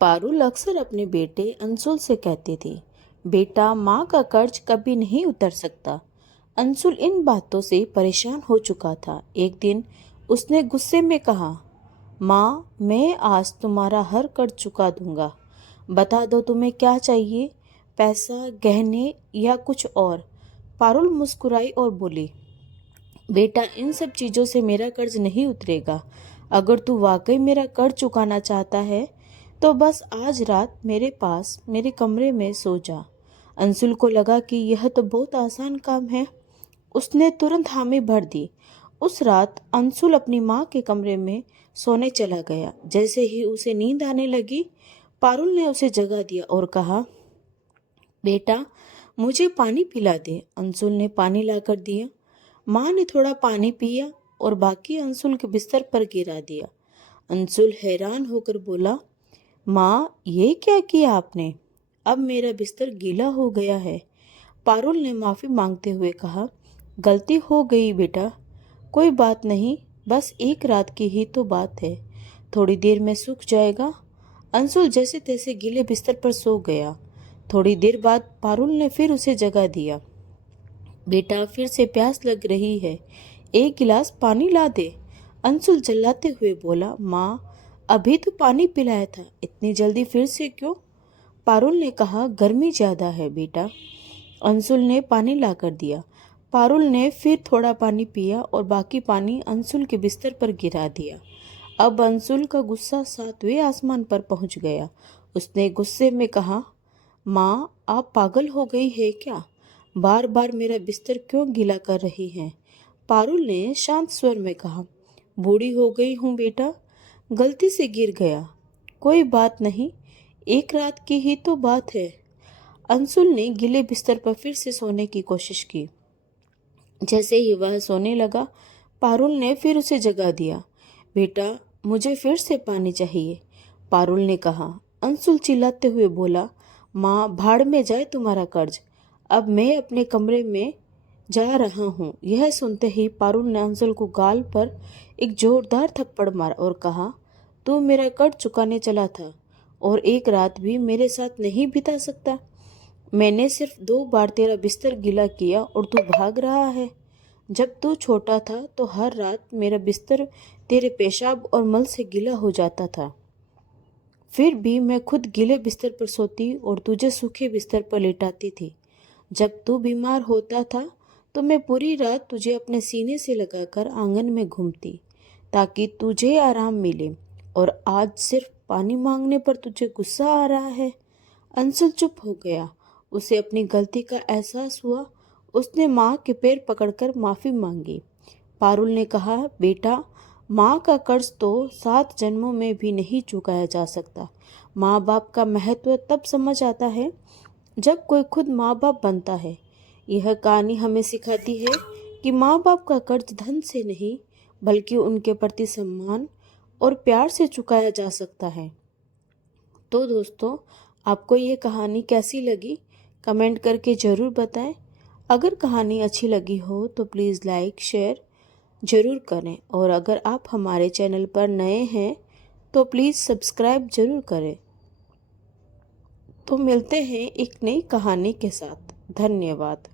पारुल अक्सर अपने बेटे अंशुल से कहती थी, बेटा माँ का कर्ज कभी नहीं उतर सकता। अंशुल इन बातों से परेशान हो चुका था। एक दिन उसने गुस्से में कहा, माँ मैं आज तुम्हारा हर कर्ज चुका दूंगा। बता दो तुम्हें क्या चाहिए, पैसा, गहने या कुछ और। पारुल मुस्कुराई और बोली, बेटा इन सब चीज़ों से मेरा कर्ज नहीं उतरेगा। अगर तू वाकई मेरा कर्ज चुकाना चाहता है तो बस आज रात मेरे पास मेरे कमरे में सो जा। अंशुल को लगा कि यह तो बहुत आसान काम है। उसने तुरंत हामी भर दी। उस रात अंशुल अपनी माँ के कमरे में सोने चला गया। जैसे ही उसे नींद आने लगी, पारुल ने उसे जगा दिया और कहा, बेटा मुझे पानी पिला दे। अंशुल ने पानी लाकर दिया। माँ ने थोड़ा पानी पिया और बाकी अंशुल के बिस्तर पर गिरा दिया। अंशुल हैरान होकर बोला, माँ ये क्या किया आपने? अब मेरा बिस्तर गीला हो गया है। पारुल ने माफ़ी मांगते हुए कहा, गलती हो गई बेटा, कोई बात नहीं, बस एक रात की ही तो बात है, थोड़ी देर में सूख जाएगा। अंशुल जैसे तैसे गीले बिस्तर पर सो गया। थोड़ी देर बाद पारुल ने फिर उसे जगा दिया। बेटा फिर से प्यास लग रही है, एक गिलास पानी ला दे। अंशुल चिल्लाते हुए बोला, माँ अभी तो पानी पिलाया था, इतनी जल्दी फिर से क्यों? पारुल ने कहा, गर्मी ज़्यादा है बेटा। अंशुल ने पानी लाकर दिया। पारुल ने फिर थोड़ा पानी पिया और बाकी पानी अंशुल के बिस्तर पर गिरा दिया। अब अंशुल का गुस्सा सातवें आसमान पर पहुंच गया। उसने गुस्से में कहा, माँ आप पागल हो गई है क्या? बार बार मेरा बिस्तर क्यों गीला कर रही हैं? पारुल ने शांत स्वर में कहा, बूढ़ी हो गई हूँ बेटा, गलती से गिर गया, कोई बात नहीं, एक रात की ही तो बात है। अंशुल ने गीले बिस्तर पर फिर से सोने की कोशिश की। जैसे ही वह सोने लगा, पारुल ने फिर उसे जगा दिया। बेटा मुझे फिर से पानी चाहिए, पारुल ने कहा। अंशुल चिल्लाते हुए बोला, माँ भाड़ में जाए तुम्हारा कर्ज, अब मैं अपने कमरे में जा रहा हूँ। यह सुनते ही पारुल ने अंशुल को गाल पर एक जोरदार थप्पड़ मारा और कहा, तू मेरा कर्ज चुकाने चला था और एक रात भी मेरे साथ नहीं बिता सकता। मैंने सिर्फ 2 बार तेरा बिस्तर गीला किया और तू भाग रहा है। जब तू छोटा था तो हर रात मेरा बिस्तर तेरे पेशाब और मल से गीला हो जाता था। फिर भी मैं खुद गीले बिस्तर पर सोती और तुझे सूखे बिस्तर पर लेटाती थी। जब तू बीमार होता था तो मैं पूरी रात तुझे अपने सीने से लगाकर आंगन में घूमती ताकि तुझे आराम मिले, और आज सिर्फ पानी मांगने पर तुझे गुस्सा आ रहा है। अंशुल चुप हो गया। उसे अपनी गलती का एहसास हुआ। उसने माँ के पैर पकड़कर माफ़ी मांगी। पारुल ने कहा, बेटा माँ का कर्ज तो 7 जन्मों में भी नहीं चुकाया जा सकता। माँ बाप का महत्व तब समझ आता है जब कोई खुद माँ बाप बनता है। यह कहानी हमें सिखाती है कि माँ बाप का कर्ज धन से नहीं बल्कि उनके प्रति सम्मान और प्यार से चुकाया जा सकता है। तो दोस्तों, आपको ये कहानी कैसी लगी कमेंट करके ज़रूर बताएं। अगर कहानी अच्छी लगी हो तो प्लीज़ लाइक शेयर ज़रूर करें, और अगर आप हमारे चैनल पर नए हैं तो प्लीज़ सब्सक्राइब ज़रूर करें। तो मिलते हैं एक नई कहानी के साथ। धन्यवाद।